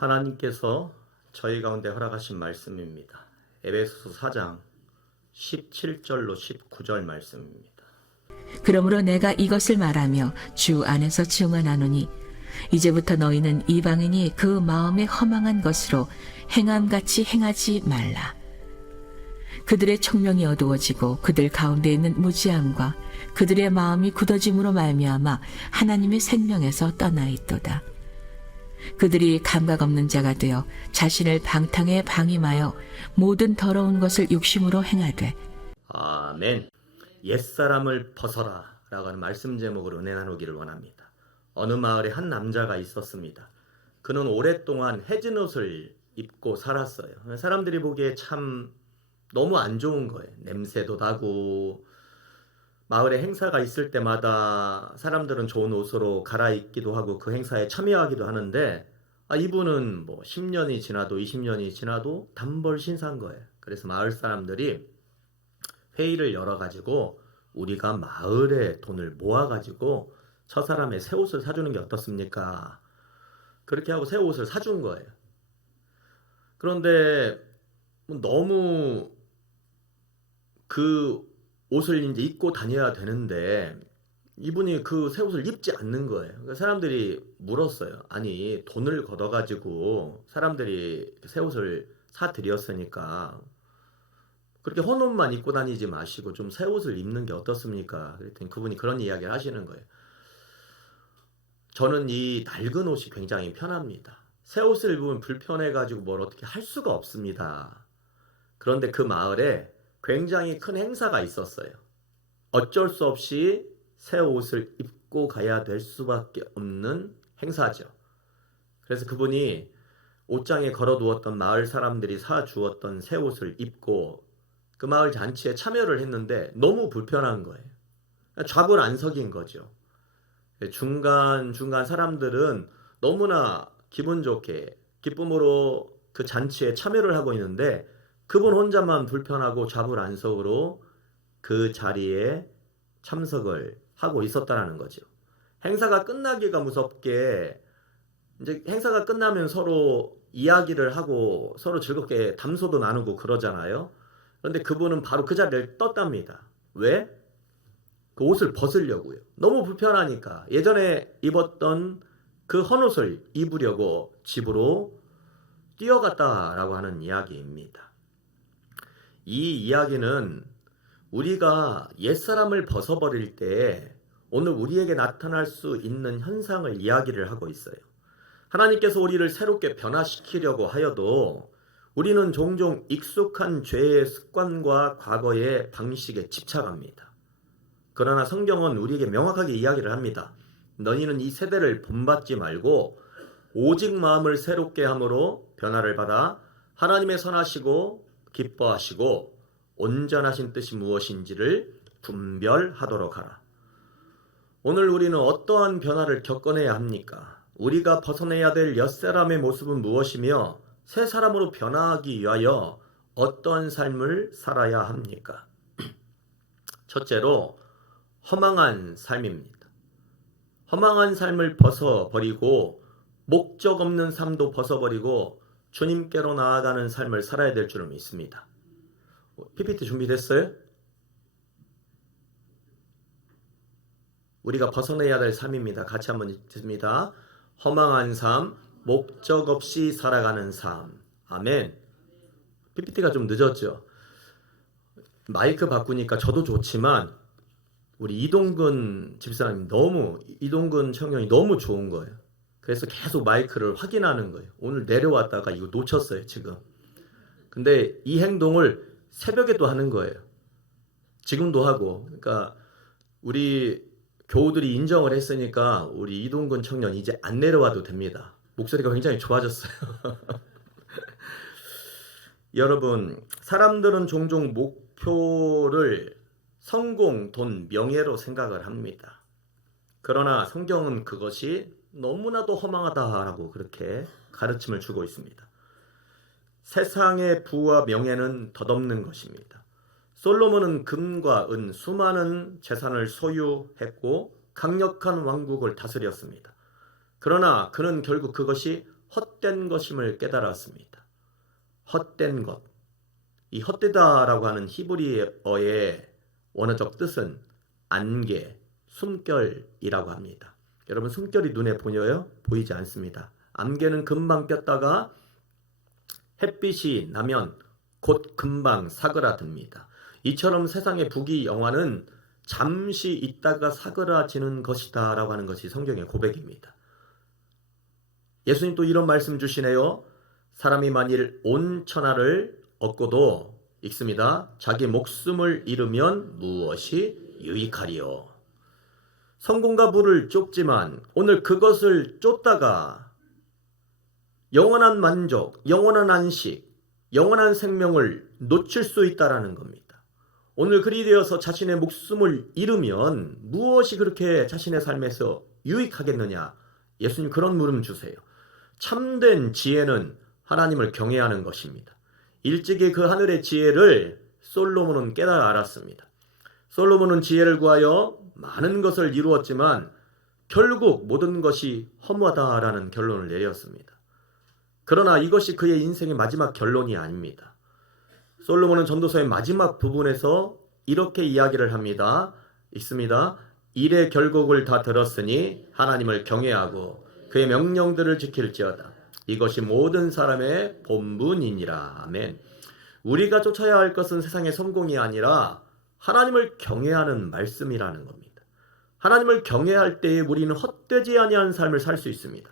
하나님께서 저희 가운데 허락하신 말씀입니다. 에베소서 4장 17절로 19절 말씀입니다. 그러므로 내가 이것을 말하며 주 안에서 증언하노니 이제부터 너희는 이방인이 그 마음에 허망한 것으로 행함같이 행하지 말라. 그들의 총명이 어두워지고 그들 가운데 있는 무지함과 그들의 마음이 굳어짐으로 말미암아 하나님의 생명에서 떠나 있도다. 그들이 감각 없는 자가 되어 자신을 방탕에 방임하여 모든 더러운 것을 육심으로 행하되. 아멘. 옛사람을 벗어라 라고 하는 말씀 제목으로 은혜 나누기를 원합니다. 어느 마을에 한 남자가 있었습니다. 그는 오랫동안 해진 옷을 입고 살았어요. 사람들이 보기에 참 너무 안 좋은 거예요. 냄새도 나고, 마을에 행사가 있을 때마다 사람들은 좋은 옷으로 갈아입기도 하고 그 행사에 참여하기도 하는데, 이분은 뭐 10년이 지나도 20년이 지나도 단벌 신사인 거예요. 그래서 마을 사람들이 회의를 열어가지고 우리가 마을에 돈을 모아가지고 저 사람의 새 옷을 사주는 게 어떻습니까? 그렇게 하고 새 옷을 사준 거예요. 그런데 너무 그 옷을 이제 입고 다녀야 되는데 이분이 그 새 옷을 입지 않는 거예요. 그러니까 사람들이 물었어요. 아니, 돈을 걷어가지고 사람들이 새 옷을 사드렸으니까 그렇게 헌 옷만 입고 다니지 마시고 좀 새 옷을 입는 게 어떻습니까? 그랬더니 그분이 그런 이야기를 하시는 거예요. 저는 이 낡은 옷이 굉장히 편합니다. 새 옷을 입으면 불편해가지고 뭘 어떻게 할 수가 없습니다. 그런데 그 마을에 굉장히 큰 행사가 있었어요. 어쩔 수 없이 새 옷을 입고 가야 될 수밖에 없는 행사죠. 그래서 그분이 옷장에 걸어두었던 마을 사람들이 사주었던 새 옷을 입고 그 마을 잔치에 참여를 했는데 너무 불편한 거예요. 좌불안석인 거죠. 중간중간 사람들은 너무나 기분 좋게 기쁨으로 그 잔치에 참여를 하고 있는데 그분 혼자만 불편하고 좌불안석으로 그 자리에 참석을 하고 있었다라는 거죠. 행사가 끝나기가 무섭게 이제 행사가 끝나면 서로 이야기를 하고 서로 즐겁게 담소도 나누고 그러잖아요. 그런데 그분은 바로 그 자리를 떴답니다. 왜? 그 옷을 벗으려고요. 너무 불편하니까 예전에 입었던 그 헌옷을 입으려고 집으로 뛰어갔다라고 하는 이야기입니다. 이 이야기는 우리가 옛사람을 벗어버릴 때 오늘 우리에게 나타날 수 있는 현상을 이야기를 하고 있어요. 하나님께서 우리를 새롭게 변화시키려고 하여도 우리는 종종 익숙한 죄의 습관과 과거의 방식에 집착합니다. 그러나 성경은 우리에게 명확하게 이야기를 합니다. 너희는 이 세대를 본받지 말고 오직 마음을 새롭게 함으로 변화를 받아 하나님의 선하시고 기뻐하시고 온전하신 뜻이 무엇인지를 분별하도록 하라. 오늘 우리는 어떠한 변화를 겪어내야 합니까? 우리가 벗어내야 될 옛사람의 모습은 무엇이며 새 사람으로 변화하기 위하여 어떠한 삶을 살아야 합니까? 첫째로 허망한 삶입니다. 허망한 삶을 벗어버리고 목적 없는 삶도 벗어버리고 주님께로 나아가는 삶을 살아야 될 줄을 믿습니다. PPT 준비됐어요? 우리가 벗어내야 될 삶입니다. 같이 한번 읽습니다. 허망한 삶, 목적 없이 살아가는 삶. 아멘. PPT가 좀 늦었죠? 마이크 바꾸니까 저도 좋지만 우리 이동근 집사님 이동근 청년이 너무 좋은 거예요. 그래서 계속 마이크를 확인하는 거예요. 오늘 내려왔다가 이거 놓쳤어요, 지금. 근데 이 행동을 새벽에도 하는 거예요. 지금도 하고. 그러니까 우리 교우들이 인정을 했으니까 우리 이동근 청년 이제 안 내려와도 됩니다. 목소리가 굉장히 좋아졌어요. 여러분, 사람들은 종종 목표를 성공, 돈, 명예로 생각을 합니다. 그러나 성경은 그것이 너무나도 허망하다라고 그렇게 가르침을 주고 있습니다. 세상의 부와 명예는 덧없는 것입니다. 솔로몬은 금과 은, 수많은 재산을 소유했고 강력한 왕국을 다스렸습니다. 그러나 그는 결국 그것이 헛된 것임을 깨달았습니다. 헛된 것. 이 헛되다라고 하는 히브리어의 원어적 뜻은 안개, 숨결이라고 합니다. 여러분 숨결이 눈에 보여요? 보이지 않습니다. 안개는 금방 꼈다가 햇빛이 나면 곧 금방 사그라듭니다. 이처럼 세상의 부귀영화는 잠시 있다가 사그라지는 것이다 라고 하는 것이 성경의 고백입니다. 예수님 또 이런 말씀 주시네요. 사람이 만일 온 천하를 얻고도 읽습니다. 자기 목숨을 잃으면 무엇이 유익하리요. 성공과 부를 쫓지만 오늘 그것을 쫓다가 영원한 만족, 영원한 안식, 영원한 생명을 놓칠 수 있다라는 겁니다. 오늘 그리 되어서 자신의 목숨을 잃으면 무엇이 그렇게 자신의 삶에서 유익하겠느냐? 예수님 그런 물음 주세요. 참된 지혜는 하나님을 경외하는 것입니다. 일찍이 그 하늘의 지혜를 솔로몬은 깨달아 알았습니다. 솔로몬은 지혜를 구하여 많은 것을 이루었지만 결국 모든 것이 허무하다라는 결론을 내렸습니다. 그러나 이것이 그의 인생의 마지막 결론이 아닙니다. 솔로몬은 전도서의 마지막 부분에서 이렇게 이야기를 합니다. 읽습니다. 일의 결국을 다 들었으니 하나님을 경외하고 그의 명령들을 지킬지어다. 이것이 모든 사람의 본분이니라. 아멘. 우리가 쫓아야 할 것은 세상의 성공이 아니라 하나님을 경외하는 말씀이라는 겁니다. 하나님을 경외할 때에 우리는 헛되지 아니한 삶을 살 수 있습니다.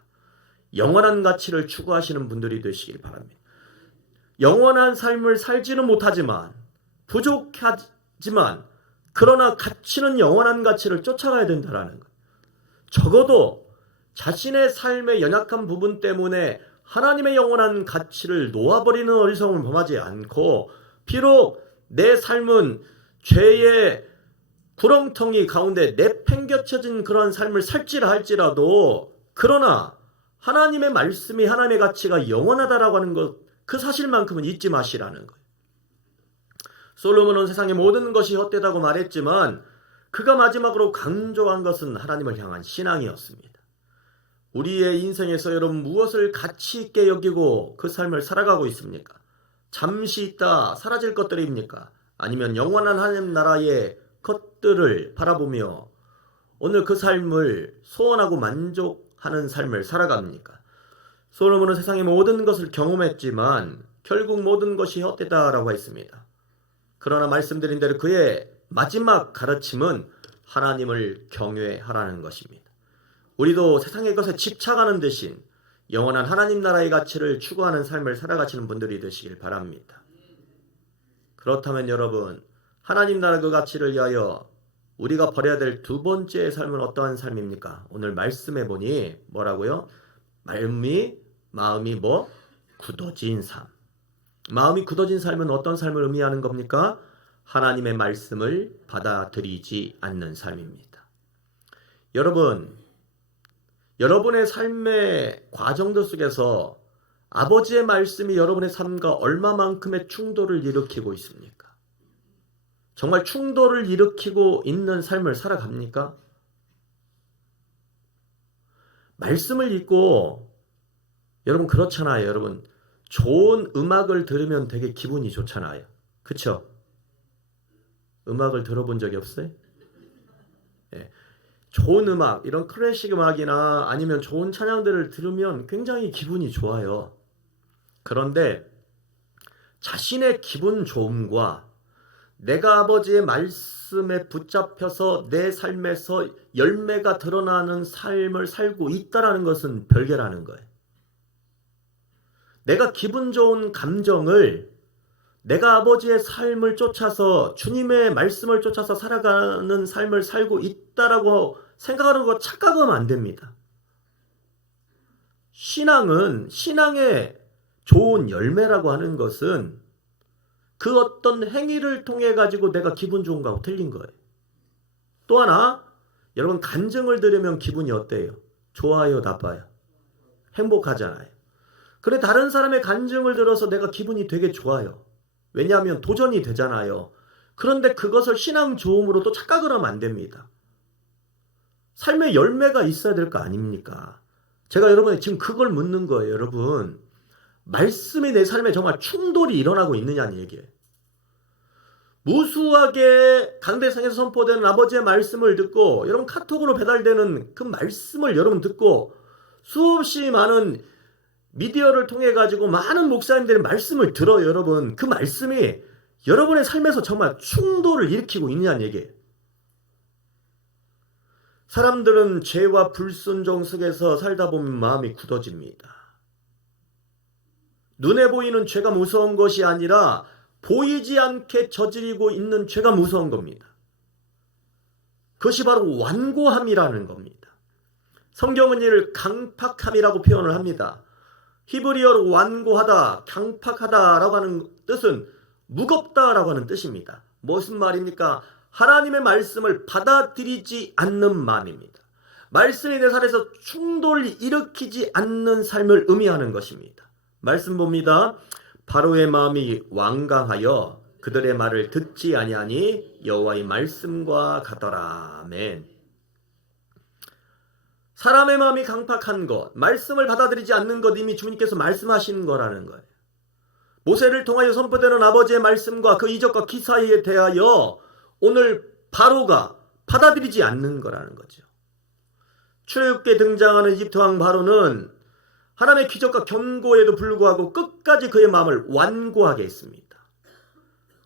영원한 가치를 추구하시는 분들이 되시길 바랍니다. 영원한 삶을 살지는 못하지만 부족하지만 그러나 가치는 영원한 가치를 쫓아가야 된다라는 것. 적어도 자신의 삶의 연약한 부분 때문에 하나님의 영원한 가치를 놓아버리는 어리석음을 범하지 않고 비록 내 삶은 죄의 구렁텅이 가운데 내팽개쳐진 그런 삶을 살지라 할지라도 그러나 하나님의 말씀이 하나님의 가치가 영원하다라고 하는 것, 그 사실만큼은 잊지 마시라는 거예요. 솔로몬은 세상의 모든 것이 헛되다고 말했지만 그가 마지막으로 강조한 것은 하나님을 향한 신앙이었습니다. 우리의 인생에서 여러분 무엇을 가치 있게 여기고 그 삶을 살아가고 있습니까? 잠시 있다 사라질 것들입니까? 아니면 영원한 하나님 나라의 것들을 바라보며 오늘 그 삶을 소원하고 만족하는 삶을 살아갑니까? 솔로몬은 세상의 모든 것을 경험했지만 결국 모든 것이 헛되다라고 했습니다. 그러나 말씀드린 대로 그의 마지막 가르침은 하나님을 경외하라는 것입니다. 우리도 세상의 것에 집착하는 대신 영원한 하나님 나라의 가치를 추구하는 삶을 살아가시는 분들이 되시길 바랍니다. 그렇다면 여러분, 하나님 나라 그 가치를 위하여 우리가 버려야 될 두 번째 삶은 어떠한 삶입니까? 오늘 말씀해 보니 뭐라고요? 마음이 굳어진 삶. 마음이 굳어진 삶은 어떤 삶을 의미하는 겁니까? 하나님의 말씀을 받아들이지 않는 삶입니다. 여러분의 삶의 과정들 속에서 아버지의 말씀이 여러분의 삶과 얼마만큼의 충돌을 일으키고 있습니까? 정말 충돌을 일으키고 있는 삶을 살아갑니까? 말씀을 읽고 여러분 그렇잖아요. 여러분 좋은 음악을 들으면 되게 기분이 좋잖아요. 그쵸? 음악을 들어본 적이 없어요? 예. 좋은 음악, 이런 클래식 음악이나 아니면 좋은 찬양들을 들으면 굉장히 기분이 좋아요. 그런데 자신의 기분 좋음과 내가 아버지의 말씀에 붙잡혀서 내 삶에서 열매가 드러나는 삶을 살고 있다라는 것은 별개라는 거예요. 내가 기분 좋은 감정을 내가 아버지의 삶을 쫓아서 주님의 말씀을 쫓아서 살아가는 삶을 살고 있다라고 생각하는 거 착각하면 안 됩니다. 신앙의 좋은 열매라고 하는 것은 그 어떤 행위를 통해 가지고 내가 기분 좋은 거하고 틀린 거예요. 또 하나, 여러분 간증을 들으면 기분이 어때요? 좋아요, 나빠요? 행복하잖아요. 그런데 다른 사람의 간증을 들어서 내가 기분이 되게 좋아요. 왜냐하면 도전이 되잖아요. 그런데 그것을 신앙 좋음으로 또 착각을 하면 안 됩니다. 삶의 열매가 있어야 될 거 아닙니까? 제가 여러분이 지금 그걸 묻는 거예요. 여러분, 말씀이 내 삶에 정말 충돌이 일어나고 있느냐는 얘기예요. 무수하게 강대상에서 선포되는 아버지의 말씀을 듣고 여러분 카톡으로 배달되는 그 말씀을 여러분 듣고 수없이 많은 미디어를 통해 가지고 많은 목사님들의 말씀을 들어요. 여러분, 그 말씀이 여러분의 삶에서 정말 충돌을 일으키고 있냐는 얘기예요. 사람들은 죄와 불순종 속에서 살다 보면 마음이 굳어집니다. 눈에 보이는 죄가 무서운 것이 아니라 보이지 않게 저지르고 있는 죄가 무서운 겁니다. 그것이 바로 완고함이라는 겁니다. 성경은 이를 강팍함이라고 표현을 합니다. 히브리어로 완고하다, 강팍하다라고 하는 뜻은 무겁다라고 하는 뜻입니다. 무슨 말입니까? 하나님의 말씀을 받아들이지 않는 마음입니다. 말씀이 내 삶에서 충돌을 일으키지 않는 삶을 의미하는 것입니다. 말씀 봅니다. 바로의 마음이 완강하여 그들의 말을 듣지 아니하니 여호와의 말씀과 같더라. 아멘. 사람의 마음이 강팍한 것, 말씀을 받아들이지 않는 것, 이미 주님께서 말씀하시는 거라는 거예요. 모세를 통하여 선포되는 아버지의 말씀과 그 이적과 기사에 대하여 오늘 바로가 받아들이지 않는 거라는 거죠. 출애굽기에 등장하는 이집트 왕 바로는 하나님의 기적과 경고에도 불구하고 끝까지 그의 마음을 완고하게 했습니다.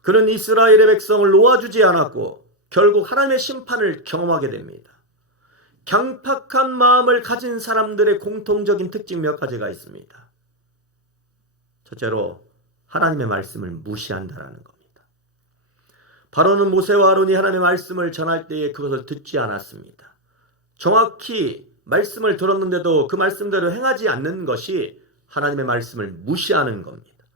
그는 이스라엘의 백성을 놓아주지 않았고 결국 하나님의 심판을 경험하게 됩니다. 강팍한 마음을 가진 사람들의 공통적인 특징 몇 가지가 있습니다. 첫째로 하나님의 말씀을 무시한다라는 겁니다. 바로는 모세와 아론이 하나님의 말씀을 전할 때에 그것을 듣지 않았습니다. 정확히 말씀을 들었는데도 그 말씀대로 행하지 않는 것이 하나님의 말씀을 무시하는 겁니다.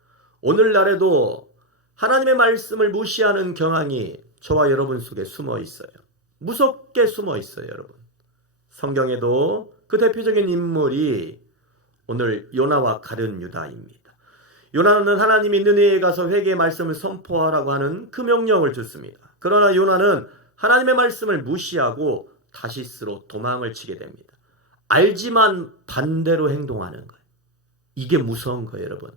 오늘날에도 하나님의 말씀을 무시하는 경향이 저와 여러분 속에 숨어 있어요. 무섭게 숨어 있어요, 여러분. 성경에도 그 대표적인 인물이 오늘 요나와 가룟 유다입니다. 요나는 하나님이 느느웨에 가서 회개의 말씀을 선포하라고 하는 그 명령을 듣습니다. 그러나 요나는 하나님의 말씀을 무시하고 다시스로 도망을 치게 됩니다. 알지만 반대로 행동하는 거예요. 이게 무서운 거예요, 여러분.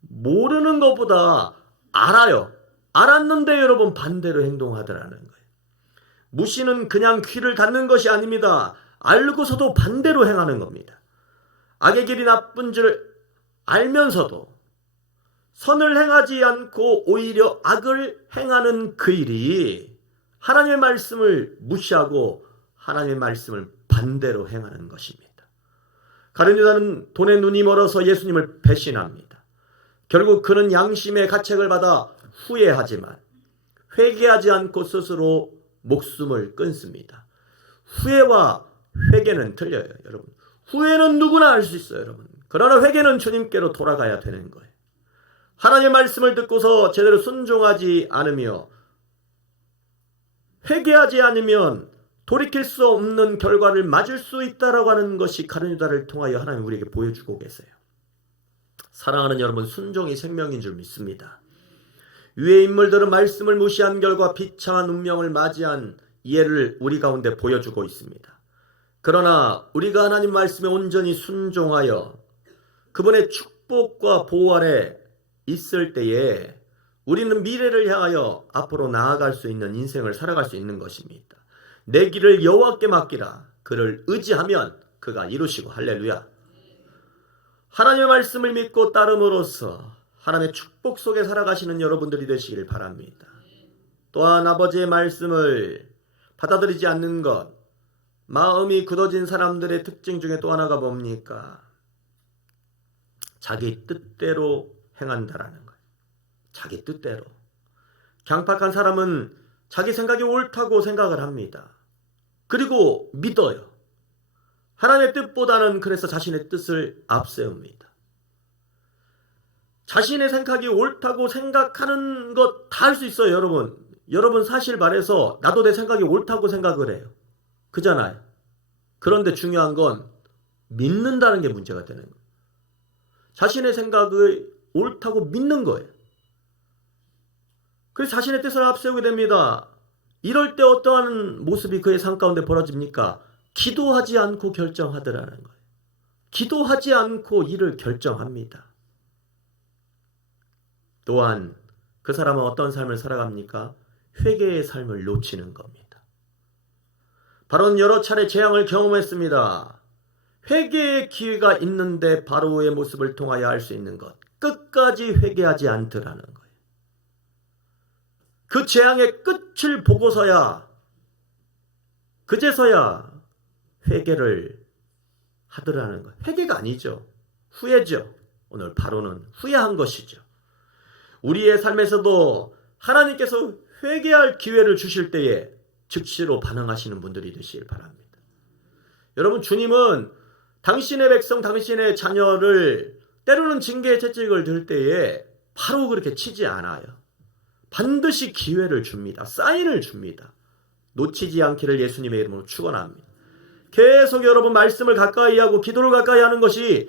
모르는 것보다 알아요. 알았는데 여러분 반대로 행동하더라는 거예요. 무시는 그냥 귀를 닫는 것이 아닙니다. 알고서도 반대로 행하는 겁니다. 악의 길이 나쁜 줄 알면서도 선을 행하지 않고 오히려 악을 행하는 그 일이 하나님의 말씀을 무시하고 하나님의 말씀을 반대로 행하는 것입니다. 가룟 유다는 돈에 눈이 멀어서 예수님을 배신합니다. 결국 그는 양심의 가책을 받아 후회하지만 회개하지 않고 스스로 목숨을 끊습니다. 후회와 회개는 틀려요, 여러분. 후회는 누구나 할 수 있어요, 여러분. 그러나 회개는 주님께로 돌아가야 되는 거예요. 하나님의 말씀을 듣고서 제대로 순종하지 않으며 회개하지 않으면 돌이킬 수 없는 결과를 맞을 수 있다라고 하는 것이 가룟 유다를 통하여 하나님 우리에게 보여주고 계세요. 사랑하는 여러분, 순종이 생명인 줄 믿습니다. 위의 인물들은 말씀을 무시한 결과 비참한 운명을 맞이한 예를 우리 가운데 보여주고 있습니다. 그러나 우리가 하나님 말씀에 온전히 순종하여 그분의 축복과 보호 아래 있을 때에 우리는 미래를 향하여 앞으로 나아갈 수 있는 인생을 살아갈 수 있는 것입니다. 내 길을 여호와께 맡기라. 그를 의지하면 그가 이루시고. 할렐루야. 하나님의 말씀을 믿고 따름으로써 하나님의 축복 속에 살아가시는 여러분들이 되시길 바랍니다. 또한 아버지의 말씀을 받아들이지 않는 것, 마음이 굳어진 사람들의 특징 중에 또 하나가 뭡니까? 자기 뜻대로 행한다라는 거예요. 자기 뜻대로. 강팍한 사람은 자기 생각이 옳다고 생각을 합니다. 그리고 믿어요. 하나님의 뜻보다는 그래서 자신의 뜻을 앞세웁니다. 자신의 생각이 옳다고 생각하는 것 다 할 수 있어요, 여러분. 여러분 사실 말해서 나도 내 생각이 옳다고 생각을 해요. 그잖아요. 그런데 중요한 건 믿는다는 게 문제가 되는 거예요. 자신의 생각을 옳다고 믿는 거예요. 그래서 자신의 뜻을 앞세우게 됩니다. 이럴 때 어떠한 모습이 그의 삶 가운데 벌어집니까? 기도하지 않고 결정하더라는 거예요. 기도하지 않고 이를 결정합니다. 또한 그 사람은 어떤 삶을 살아갑니까? 회개의 삶을 놓치는 겁니다. 바로는 여러 차례 재앙을 경험했습니다. 회개의 기회가 있는데 바로의 모습을 통하여 알 수 있는 것, 끝까지 회개하지 않더라는 거예요. 그 재앙의 끝을 보고서야, 그제서야 회개를 하더라는 거예요. 회개가 아니죠. 후회죠. 오늘 바로는 후회한 것이죠. 우리의 삶에서도 하나님께서 회개할 기회를 주실 때에 즉시로 반응하시는 분들이 되시길 바랍니다. 여러분, 주님은 당신의 백성, 당신의 자녀를 때로는 징계의 채찍을 들 때에 바로 그렇게 치지 않아요. 반드시 기회를 줍니다. 사인을 줍니다. 놓치지 않기를 예수님의 이름으로 축원합니다. 계속 여러분 말씀을 가까이 하고 기도를 가까이 하는 것이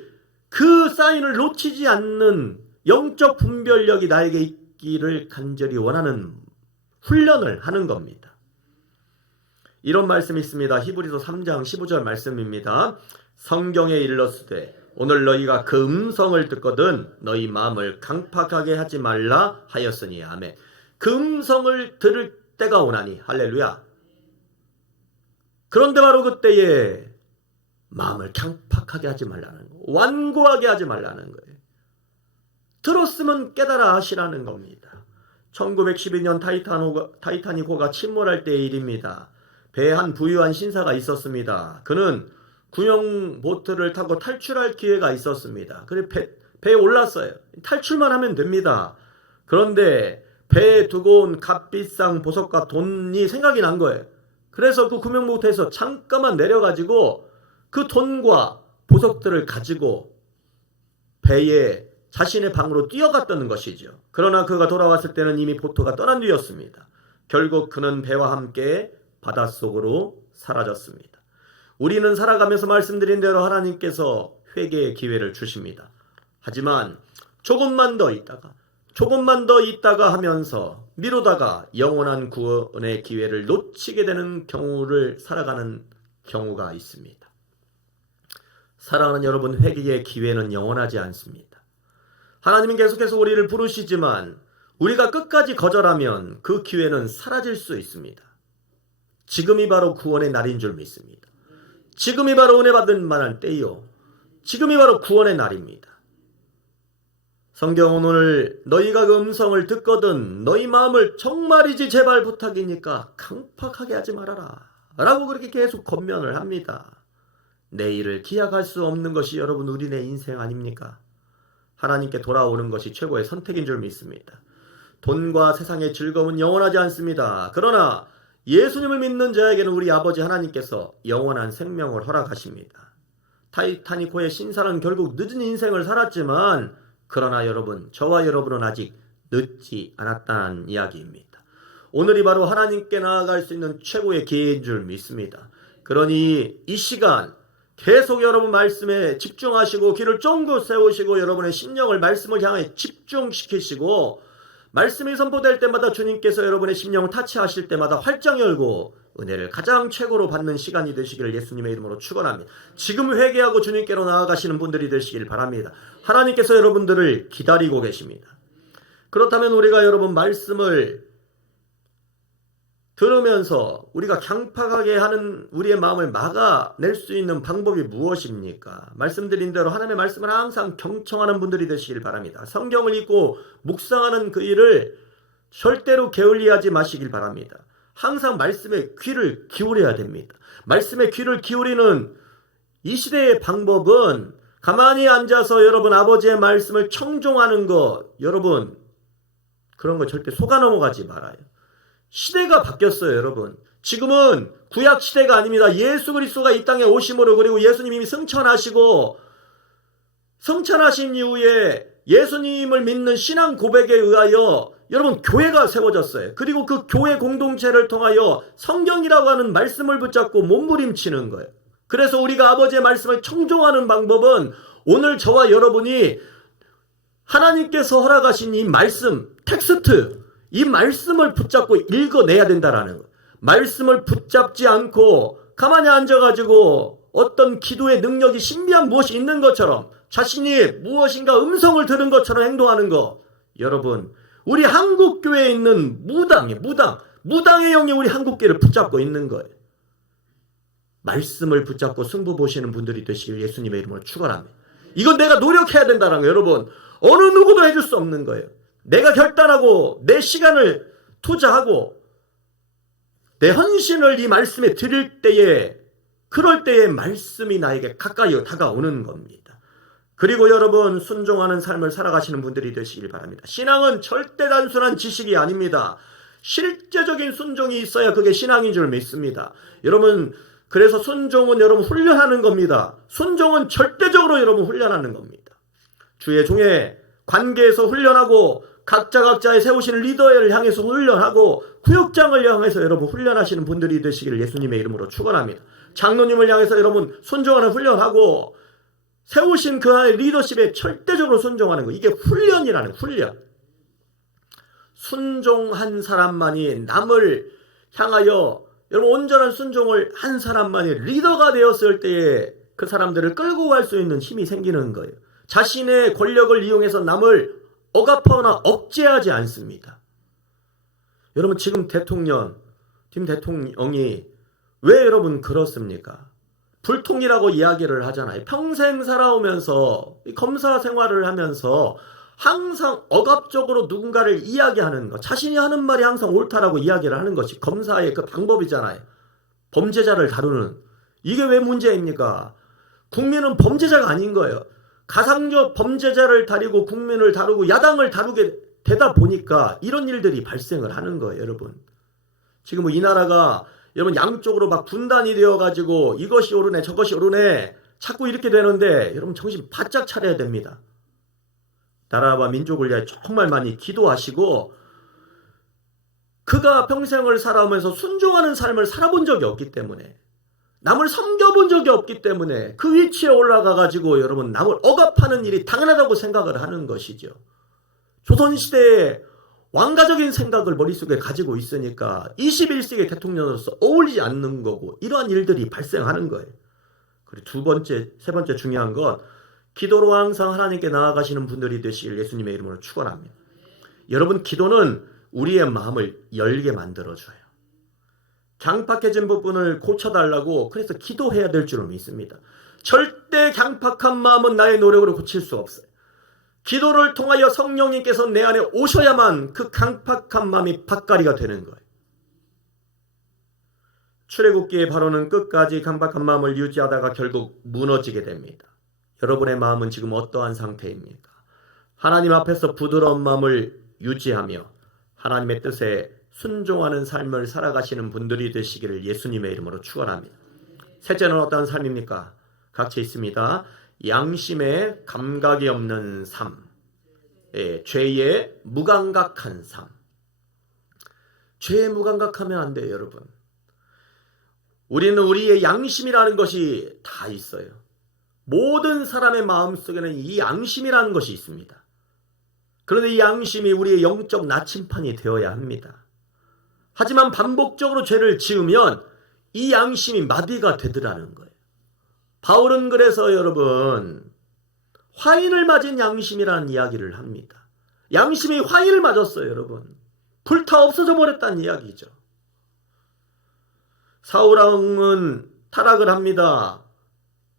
그 사인을 놓치지 않는 영적 분별력이 나에게 있기를 간절히 원하는 훈련을 하는 겁니다. 이런 말씀이 있습니다. 히브리서 3장 15절 말씀입니다. 성경에 일렀으되 오늘 너희가 그 음성을 듣거든 너희 마음을 강팍하게 하지 말라 하였으니. 아멘. 그 음성을 들을 때가 오나니. 할렐루야. 그런데 바로 그때에 마음을 강팍하게 하지 말라는 거, 완고하게 하지 말라는 거예요. 들었으면 깨달아 하시라는 겁니다. 1912년 타이타닉호가 침몰할 때의 일입니다. 배에 한 부유한 신사가 있었습니다. 그는 구형 보트를 타고 탈출할 기회가 있었습니다. 그래 배에 올랐어요. 탈출만 하면 됩니다. 그런데 배에 두고 온 값비싼 보석과 돈이 생각이 난 거예요. 그래서 그 구명보트에서 잠깐만 내려가지고 그 돈과 보석들을 가지고 배에 자신의 방으로 뛰어갔다는 것이죠. 그러나 그가 돌아왔을 때는 이미 보트가 떠난 뒤였습니다. 결국 그는 배와 함께 바닷속으로 사라졌습니다. 우리는 살아가면서 말씀드린 대로 하나님께서 회개의 기회를 주십니다. 하지만 조금만 더 있다가 하면서 미루다가 영원한 구원의 기회를 놓치게 되는 경우를 살아가는 경우가 있습니다. 사랑하는 여러분, 회개의 기회는 영원하지 않습니다. 하나님은 계속해서 우리를 부르시지만 우리가 끝까지 거절하면 그 기회는 사라질 수 있습니다. 지금이 바로 구원의 날인 줄 믿습니다. 지금이 바로 은혜 받은 만한 때요. 지금이 바로 구원의 날입니다. 성경은 오늘 너희가 그 음성을 듣거든 너희 마음을 정말이지 제발 부탁이니까 강팍하게 하지 말아라 라고 그렇게 계속 권면을 합니다. 내일을 기약할 수 없는 것이 여러분 우리네 인생 아닙니까? 하나님께 돌아오는 것이 최고의 선택인 줄 믿습니다. 돈과 세상의 즐거움은 영원하지 않습니다. 그러나 예수님을 믿는 자에게는 우리 아버지 하나님께서 영원한 생명을 허락하십니다. 타이타닉호의 신사는 결국 늦은 인생을 살았지만 그러나 여러분, 저와 여러분은 아직 늦지 않았다는 이야기입니다. 오늘이 바로 하나님께 나아갈 수 있는 최고의 기회인 줄 믿습니다. 그러니 이 시간 계속 여러분 말씀에 집중하시고 귀를 쫑긋 세우시고 여러분의 심령을 말씀을 향해 집중시키시고 말씀이 선포될 때마다 주님께서 여러분의 심령을 타치하실 때마다 활짝 열고 은혜를 가장 최고로 받는 시간이 되시기를 예수님의 이름으로 축원합니다. 지금 회개하고 주님께로 나아가시는 분들이 되시길 바랍니다. 하나님께서 여러분들을 기다리고 계십니다. 그렇다면 우리가 여러분 말씀을 들으면서 우리가 강팍하게 하는 우리의 마음을 막아낼 수 있는 방법이 무엇입니까? 말씀드린 대로 하나님의 말씀을 항상 경청하는 분들이 되시길 바랍니다. 성경을 읽고 묵상하는 그 일을 절대로 게을리하지 마시길 바랍니다. 항상 말씀에 귀를 기울여야 됩니다. 말씀에 귀를 기울이는 이 시대의 방법은 가만히 앉아서 여러분 아버지의 말씀을 청종하는 것, 여러분 그런 거 절대 속아 넘어가지 말아요. 시대가 바뀌었어요, 여러분. 지금은 구약 시대가 아닙니다. 예수 그리스도가 이 땅에 오심으로, 그리고 예수님이 승천하시고 승천하신 이후에 예수님을 믿는 신앙 고백에 의하여 여러분 교회가 세워졌어요. 그리고 그 교회 공동체를 통하여 성경이라고 하는 말씀을 붙잡고 몸부림치는 거예요. 그래서 우리가 아버지의 말씀을 청종하는 방법은 오늘 저와 여러분이 하나님께서 허락하신 이 말씀, 텍스트, 이 말씀을 붙잡고 읽어내야 된다라는 거. 말씀을 붙잡지 않고 가만히 앉아가지고 어떤 기도의 능력이 신비한 무엇이 있는 것처럼 자신이 무엇인가 음성을 들은 것처럼 행동하는 것. 여러분, 우리 한국교회에 있는 무당의 영이 우리 한국교회를 붙잡고 있는 거예요. 말씀을 붙잡고 승부 보시는 분들이 되시길 예수님의 이름으로 축원합니다. 이건 내가 노력해야 된다는 거예요. 여러분, 어느 누구도 해줄 수 없는 거예요. 내가 결단하고 내 시간을 투자하고 내 헌신을 이 말씀에 드릴 때에, 그럴 때에 말씀이 나에게 가까이 다가오는 겁니다. 그리고 여러분, 순종하는 삶을 살아가시는 분들이 되시길 바랍니다. 신앙은 절대 단순한 지식이 아닙니다. 실제적인 순종이 있어야 그게 신앙인 줄 믿습니다. 여러분, 그래서 순종은 여러분 훈련하는 겁니다. 순종은 절대적으로 여러분 훈련하는 겁니다. 주의 종의 관계에서 훈련하고, 각자의 세우시는 리더를 향해서 훈련하고, 구역장을 향해서 여러분 훈련하시는 분들이 되시기를 예수님의 이름으로 축원합니다. 장로님을 향해서 여러분 순종하는 훈련하고, 세우신 그 안에 리더십에 절대적으로 순종하는 거, 이게 훈련이라는 훈련. 순종한 사람만이 남을 향하여, 여러분 온전한 순종을 한 사람만이 리더가 되었을 때에 그 사람들을 끌고 갈 수 있는 힘이 생기는 거예요. 자신의 권력을 이용해서 남을 억압하거나 억제하지 않습니다. 여러분, 지금 김 대통령이 왜 여러분 그렇습니까? 불통이라고 이야기를 하잖아요. 평생 살아오면서 검사 생활을 하면서 항상 억압적으로 누군가를 이야기하는 것, 자신이 하는 말이 항상 옳다라고 이야기를 하는 것이 검사의 그 방법이잖아요. 범죄자를 다루는. 이게 왜 문제입니까? 국민은 범죄자가 아닌 거예요. 가상적 범죄자를 다루고 국민을 다루고 야당을 다루게 되다 보니까 이런 일들이 발생을 하는 거예요. 여러분, 지금 이 나라가 여러분 양쪽으로 막 분단이 되어가지고 이것이 옳으네 저것이 옳으네 자꾸 이렇게 되는데, 여러분 정신 바짝 차려야 됩니다. 나라와 민족을 위해 정말 많이 기도하시고, 그가 평생을 살아오면서 순종하는 삶을 살아본 적이 없기 때문에, 남을 섬겨본 적이 없기 때문에 그 위치에 올라가가지고 여러분 남을 억압하는 일이 당연하다고 생각을 하는 것이죠. 조선시대에 왕가적인 생각을 머릿속에 가지고 있으니까 21세기 대통령으로서 어울리지 않는 거고, 이러한 일들이 발생하는 거예요. 그리고 세 번째 중요한 건, 기도로 항상 하나님께 나아가시는 분들이 되시길 예수님의 이름으로 축원합니다. 여러분, 기도는 우리의 마음을 열게 만들어줘요. 강팍해진 부분을 고쳐달라고 그래서 기도해야 될 줄을 믿습니다. 절대 강팍한 마음은 나의 노력으로 고칠 수 없어요. 기도를 통하여 성령님께서 내 안에 오셔야만 그 강팍한 마음이 밭가리가 되는 거예요. 출애굽기의 바로는 끝까지 강팍한 마음을 유지하다가 결국 무너지게 됩니다. 여러분의 마음은 지금 어떠한 상태입니까? 하나님 앞에서 부드러운 마음을 유지하며 하나님의 뜻에 순종하는 삶을 살아가시는 분들이 되시기를 예수님의 이름으로 축원합니다. 셋째는 어떠한 삶입니까? 같이 있습니다. 양심에 감각이 없는 삶, 죄에 무감각한 삶. 죄에 무감각하면 안 돼요, 여러분. 우리는 우리의 양심이라는 것이 다 있어요. 모든 사람의 마음속에는 이 양심이라는 것이 있습니다. 그런데 이 양심이 우리의 영적 나침판이 되어야 합니다. 하지만 반복적으로 죄를 지으면 이 양심이 마비가 되더라는 거예요. 바울은 그래서 여러분 화인을 맞은 양심이라는 이야기를 합니다. 양심이 화인을 맞았어요, 여러분. 불타 없어져 버렸다는 이야기죠. 사울 왕은 타락을 합니다.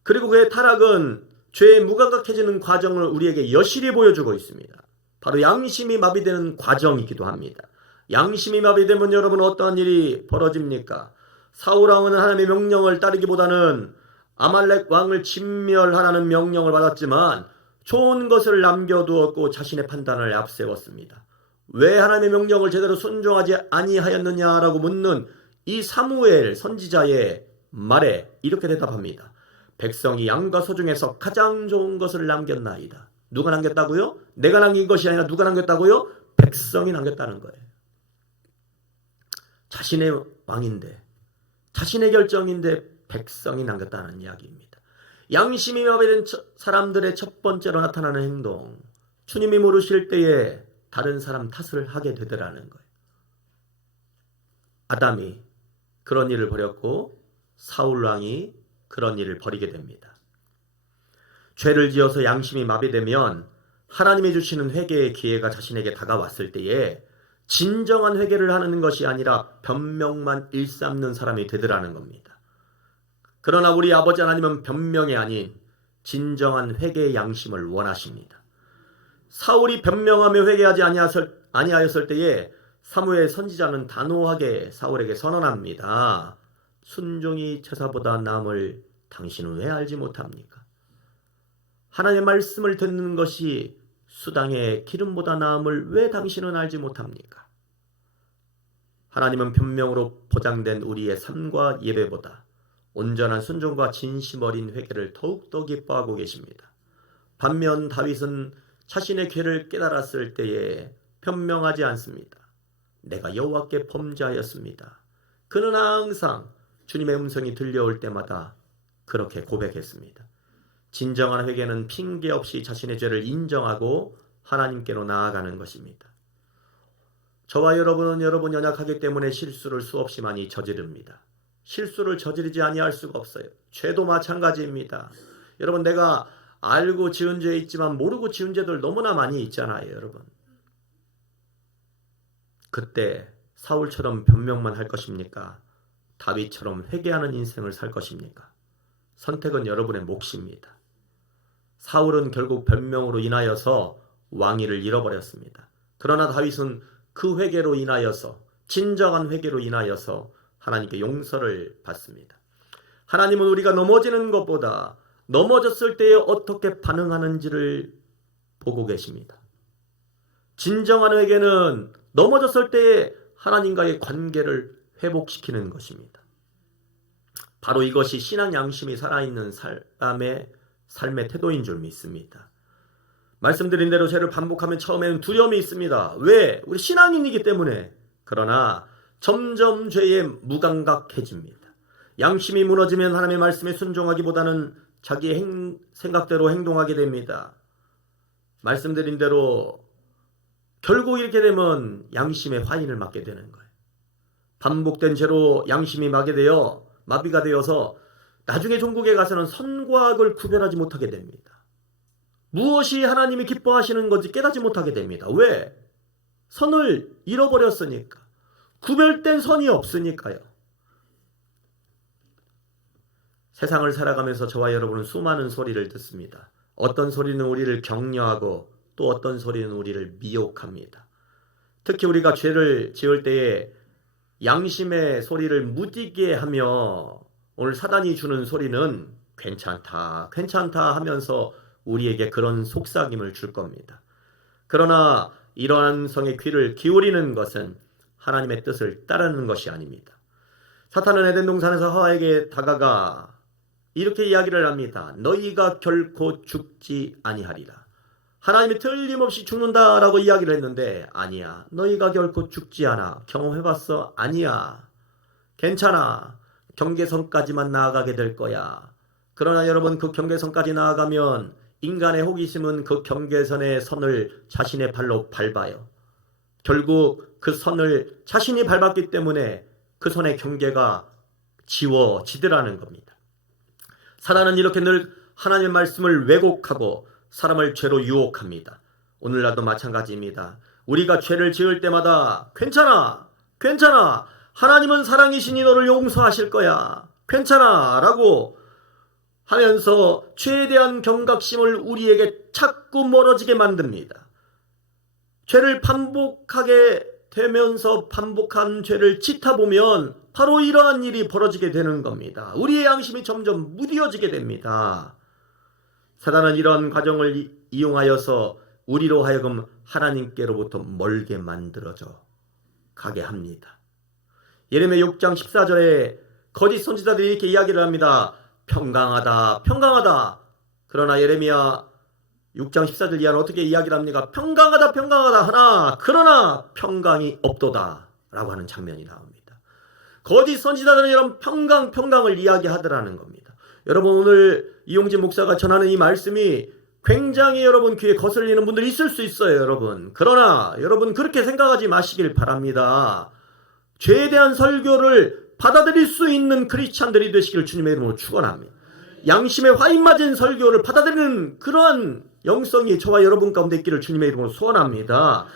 그리고 그의 타락은 죄에 무감각해지는 과정을 우리에게 여실히 보여주고 있습니다. 바로 양심이 마비되는 과정이기도 합니다. 양심이 마비되면 여러분 어떠한 일이 벌어집니까? 사울 왕은 하나님의 명령을 따르기보다는 아말렉 왕을 진멸하라는 명령을 받았지만 좋은 것을 남겨두었고 자신의 판단을 앞세웠습니다. 왜 하나님의 명령을 제대로 순종하지 아니하였느냐라고 묻는 이 사무엘 선지자의 말에 이렇게 대답합니다. 백성이 양과 소 중에서 가장 좋은 것을 남겼나이다. 누가 남겼다고요? 내가 남긴 것이 아니라 누가 남겼다고요? 백성이 남겼다는 거예요. 자신의 왕인데, 자신의 결정인데 백성이 남겼다는 이야기입니다. 양심이 마비된 사람들의 첫 번째로 나타나는 행동, 주님이 모르실 때에 다른 사람 탓을 하게 되더라는 거예요. 아담이 그런 일을 벌였고 사울 왕이 그런 일을 벌이게 됩니다. 죄를 지어서 양심이 마비되면 하나님이 주시는 회개의 기회가 자신에게 다가왔을 때에 진정한 회개를 하는 것이 아니라 변명만 일삼는 사람이 되더라는 겁니다. 그러나 우리 아버지 하나님은 변명이 아닌 진정한 회개의 양심을 원하십니다. 사울이 변명하며 회개하지 아니하였을 때에 사무엘 선지자는 단호하게 사울에게 선언합니다. 순종이 제사보다 나음을 당신은 왜 알지 못합니까? 하나님의 말씀을 듣는 것이 수당의 기름보다 나음을 왜 당신은 알지 못합니까? 하나님은 변명으로 포장된 우리의 삶과 예배보다 온전한 순종과 진심 어린 회개를 더욱더 기뻐하고 계십니다. 반면 다윗은 자신의 죄를 깨달았을 때에 변명하지 않습니다. 내가 여호와께 범죄하였습니다. 그는 항상 주님의 음성이 들려올 때마다 그렇게 고백했습니다. 진정한 회개는 핑계 없이 자신의 죄를 인정하고 하나님께로 나아가는 것입니다. 저와 여러분은 여러분 연약하기 때문에 실수를 수없이 많이 저지릅니다. 실수를 저지르지 아니할 수가 없어요. 죄도 마찬가지입니다. 여러분, 내가 알고 지은 죄 있지만 모르고 지은 죄들 너무나 많이 있잖아요, 여러분. 그때 사울처럼 변명만 할 것입니까? 다윗처럼 회개하는 인생을 살 것입니까? 선택은 여러분의 몫입니다. 사울은 결국 변명으로 인하여서 왕위를 잃어버렸습니다. 그러나 다윗은 그 회개로 인하여서, 진정한 회개로 인하여서 하나님께 용서를 받습니다. 하나님은 우리가 넘어지는 것보다 넘어졌을 때에 어떻게 반응하는지를 보고 계십니다. 진정한 회개는 넘어졌을 때에 하나님과의 관계를 회복시키는 것입니다. 바로 이것이 신앙 양심이 살아있는 사람의 삶의 태도인 줄 믿습니다. 말씀드린 대로 죄를 반복하면 처음에는 두려움이 있습니다. 왜? 우리 신앙인이기 때문에. 그러나 점점 죄에 무감각해집니다. 양심이 무너지면 하나님의 말씀에 순종하기보다는 자기의 생각대로 행동하게 됩니다. 말씀드린 대로 결국 이렇게 되면 양심의 화인을 맞게 되는 거예요. 반복된 죄로 양심이 마비가 되어서 나중에 종국에 가서는 선과 악을 구별하지 못하게 됩니다. 무엇이 하나님이 기뻐하시는 건지 깨닫지 못하게 됩니다. 왜? 선을 잃어버렸으니까. 구별된 선이 없으니까요. 세상을 살아가면서 저와 여러분은 수많은 소리를 듣습니다. 어떤 소리는 우리를 격려하고 또 어떤 소리는 우리를 미혹합니다. 특히 우리가 죄를 지을 때에 양심의 소리를 무디게 하며 오늘 사단이 주는 소리는 괜찮다 하면서 우리에게 그런 속삭임을 줄 겁니다. 그러나 이러한 성의 귀를 기울이는 것은 하나님의 뜻을 따르는 것이 아닙니다. 사탄은 에덴 동산에서 하와에게 다가가 이렇게 이야기를 합니다. 너희가 결코 죽지 아니하리라. 하나님이 틀림없이 죽는다라고 이야기를 했는데 아니야. 너희가 결코 죽지 않아. 경험해봤어? 아니야. 괜찮아. 경계선까지만 나아가게 될 거야. 그러나 여러분, 그 경계선까지 나아가면 인간의 호기심은 그 경계선의 선을 자신의 발로 밟아요. 결국 그 선을 자신이 밟았기 때문에 그 선의 경계가 지워지더라는 겁니다. 사단은 이렇게 늘 하나님의 말씀을 왜곡하고 사람을 죄로 유혹합니다. 오늘날도 마찬가지입니다. 우리가 죄를 지을 때마다 괜찮아. 하나님은 사랑이시니 너를 용서하실 거야. 괜찮아 라고 하면서 죄에 대한 경각심을 우리에게 자꾸 멀어지게 만듭니다. 죄를 반복하게 되면서 반복한 죄를 짓다 보면 바로 이러한 일이 벌어지게 되는 겁니다. 우리의 양심이 점점 무뎌지게 됩니다. 사단은 이런 과정을 이용하여서 우리로 하여금 하나님께로부터 멀게 만들어져 가게 합니다. 예레미야 6장 14절에 거짓 선지자들이 이렇게 이야기를 합니다. 평강하다. 그러나 예레미야 6장 14절 이하는 어떻게 이야기를 합니까? 평강하다 하나 그러나 평강이 없도다 라고 하는 장면이 나옵니다. 거짓 선지자들은 이런 평강을 이야기하더라는 겁니다. 여러분, 오늘 이용진 목사가 전하는 이 말씀이 굉장히 여러분 귀에 거슬리는 분들이 있을 수 있어요, 여러분. 그러나 여러분 그렇게 생각하지 마시길 바랍니다. 죄에 대한 설교를 받아들일 수 있는 크리스찬들이 되시길 주님의 이름으로 축원합니다. 양심에 화인 맞은 설교를 받아들이는 그러한 영성이 저와 여러분 가운데 있기를 주님의 이름으로 소원합니다.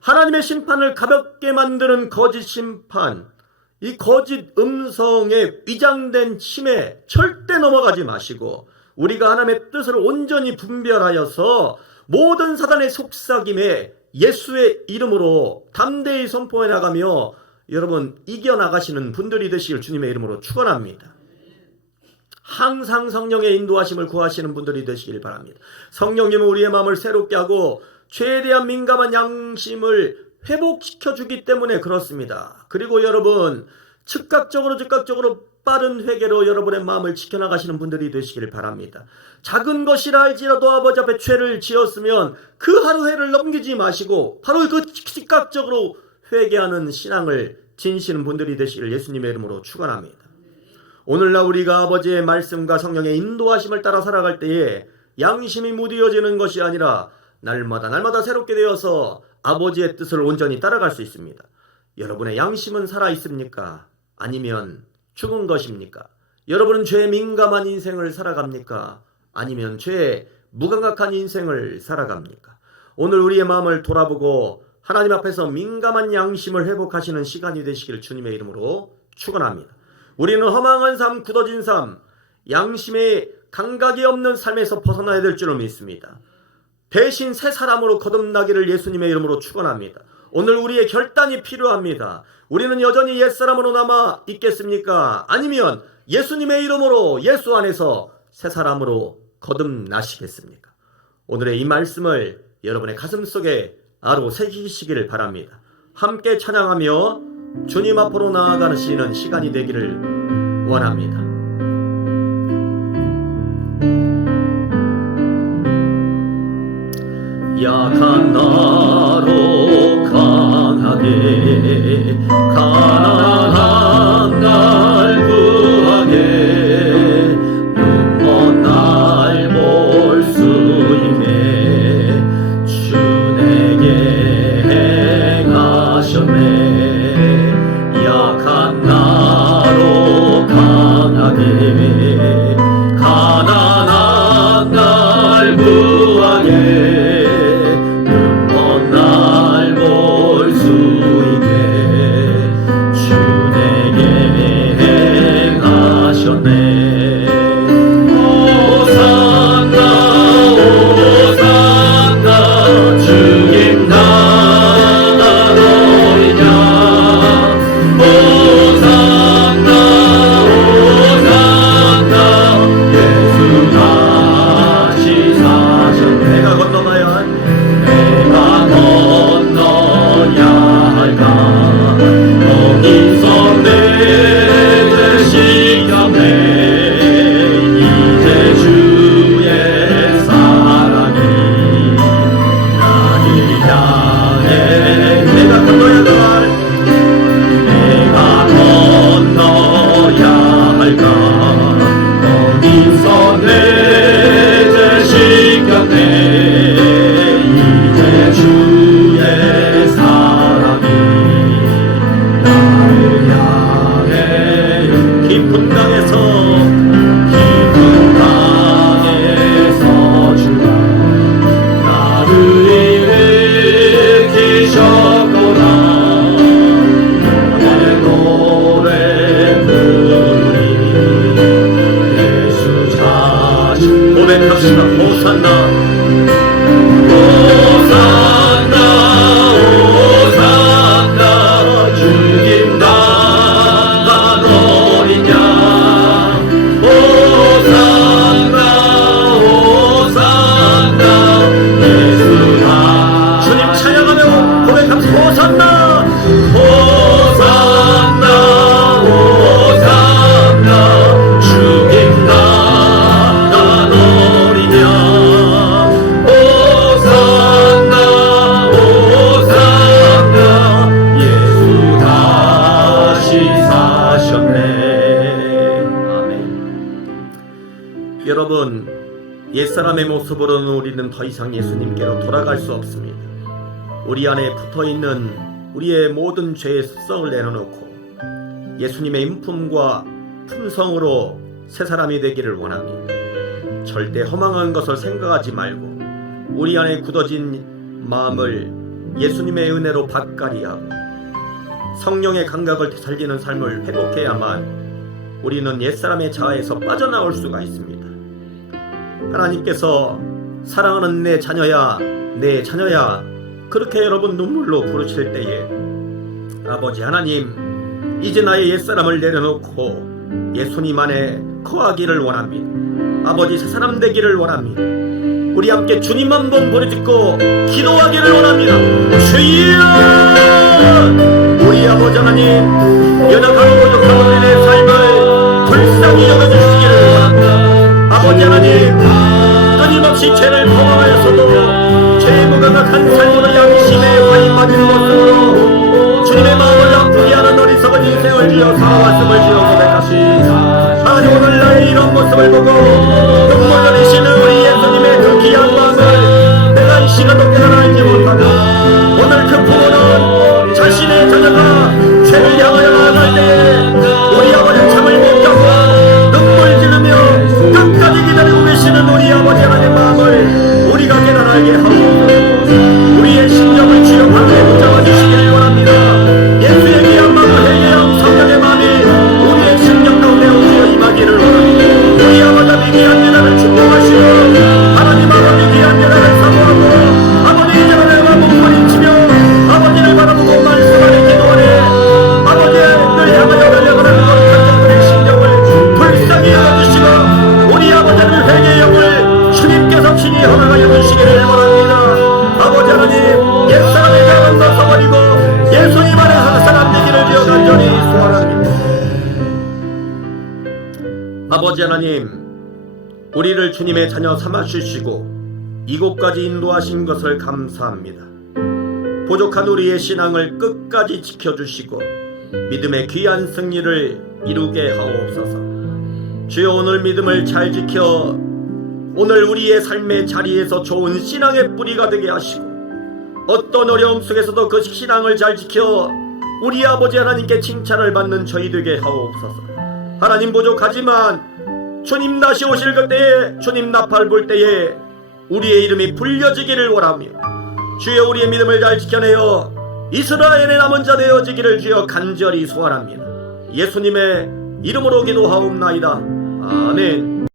하나님의 심판을 가볍게 만드는 거짓 심판, 이 거짓 음성에 위장된 침에 절대 넘어가지 마시고 우리가 하나님의 뜻을 온전히 분별하여서 모든 사단의 속삭임에 예수의 이름으로 담대히 선포해 나가며 여러분 이겨나가시는 분들이 되시길 주님의 이름으로 축원합니다. 항상 성령의 인도하심을 구하시는 분들이 되시길 바랍니다. 성령님은 우리의 마음을 새롭게 하고 죄에 대한 민감한 양심을 회복시켜주기 때문에 그렇습니다. 그리고 여러분 즉각적으로 빠른 회개로 여러분의 마음을 지켜나가시는 분들이 되시길 바랍니다. 작은 것이라 할지라도 아버지 앞에 죄를 지었으면 그 하루 해를 넘기지 마시고 바로 그 즉각적으로 회개하는 신앙을 지니시는 분들이 되시길 예수님의 이름으로 축원합니다. 오늘날 우리가 아버지의 말씀과 성령의 인도하심을 따라 살아갈 때에 양심이 무디어지는 것이 아니라 날마다 새롭게 되어서 아버지의 뜻을 온전히 따라갈 수 있습니다. 여러분의 양심은 살아있습니까? 아니면 죽은 것입니까? 여러분은 죄에 민감한 인생을 살아갑니까? 아니면 죄에 무감각한 인생을 살아갑니까? 오늘 우리의 마음을 돌아보고 하나님 앞에서 민감한 양심을 회복하시는 시간이 되시길 주님의 이름으로 축원합니다. 우리는 허망한 삶, 굳어진 삶, 양심의 감각이 없는 삶에서 벗어나야 될 줄을 믿습니다. 대신 새 사람으로 거듭나기를 예수님의 이름으로 축원합니다. 오늘 우리의 결단이 필요합니다. 우리는 여전히 옛사람으로 남아 있겠습니까? 아니면 예수님의 이름으로 예수 안에서 새 사람으로 거듭나시겠습니까? 오늘의 이 말씀을 여러분의 가슴속에 아로 새기시기를 바랍니다. 함께 찬양하며 주님 앞으로 나아가시는 시간이 되기를 원합니다. 약한 나로 강하게 가난한 날 구하게 눈먼 날 볼 수 있게 주 내게 행하셨네. 약한 나로 강하게 가난한 날 구하게 옛사람의 모습으로는 우리는 더 이상 예수님께로 돌아갈 수 없습니다. 우리 안에 붙어있는 우리의 모든 죄의 습성을 내려놓고 예수님의 인품과 품성으로 새 사람이 되기를 원합니다. 절대 허망한 것을 생각하지 말고 우리 안에 굳어진 마음을 예수님의 은혜로 밭갈이하고 성령의 감각을 살리는 삶을 회복해야만 우리는 옛사람의 자아에서 빠져나올 수가 있습니다. 하나님께서 사랑하는 내 자녀야, 내 자녀야, 그렇게 여러분 눈물로 부르실 때에 아버지 하나님, 이제 나의 옛사람을 내려놓고 예수님 안에 거하기를 원합니다. 아버지 새 사람 되기를 원합니다. 우리 함께 주님 한번 부르짖고 기도하기를 원합니다. 주여! 우리 아버지 하나님, 연약하고 부족한 우리의 삶을 불쌍히 여겨주시기를 원합니다. 아버지 하나님, 끊임없이 죄를 범하여서도 죄의 무감각한 삶으로 양심에 관이 빠지는 모습으로 주님의 마음을 아프게 하는 어리석은 인생을 지어 사왔음을 지어 고백하시니 아니 오늘날 이런 모습을 보고 눈물 흘리시는 우리 예수님의 그 귀한 마음을 내가 이 시간도 깨달아 알지 못하고 오늘 그 부모는 자신의 자녀가 죄를 향하여 나아갈 때에 우리 아버지는 잠을 못 자고 눈물 지르며 끝까지 기다리고 계시는 우리 아버지 하나님의 마음을 우리가 깨달아 알게 하고 우리의 심령을 주여 방에 붙잡아 주시기를 원합니다. 예수의 귀한 마음을 회개하고 성령의 마음이 우리의 심령 가운데 오시어 임하기를 원합니다. 우리 아버지 귀한 예단을 축복하시고 하나님 아버지 귀한 예단을 사모하고 아버지 이제는 내가 몸부림치며 아버지를 바라보고 말씀하는 기도하네 아버지를 향하여 달려가는 거룩한 우리의 심령을 불쌍히 여겨주시고 우리 아버지를 회개의 영을 주님께서 친히 허락하여 주시기를 원합니다. 아버지 하나님 옛사람의 자아는 벗어버리고 예수님 안에서 사람 되기를 주여 간절히 소원합니다. 아버지 하나님, 우리를 주님의 자녀 삼아주시고 이곳까지 인도하신 것을 감사합니다. 부족한 우리의 신앙을 끝까지 지켜주시고 믿음의 귀한 승리를 이루게 하옵소서. 주여 오늘 믿음을 잘 지켜 오늘 우리의 삶의 자리에서 좋은 신앙의 뿌리가 되게 하시고 어떤 어려움 속에서도 그 신앙을 잘 지켜 우리 아버지 하나님께 칭찬을 받는 저희 되게 하옵소서. 하나님 부족하지만 주님 다시 오실 그때에 주님 나팔 불 때에 우리의 이름이 불려지기를 원하며 주여 우리의 믿음을 잘 지켜내어 이스라엘의 남은 자 되어지기를 주여 간절히 소원합니다. 예수님의 이름으로 기도하옵나이다. 아멘.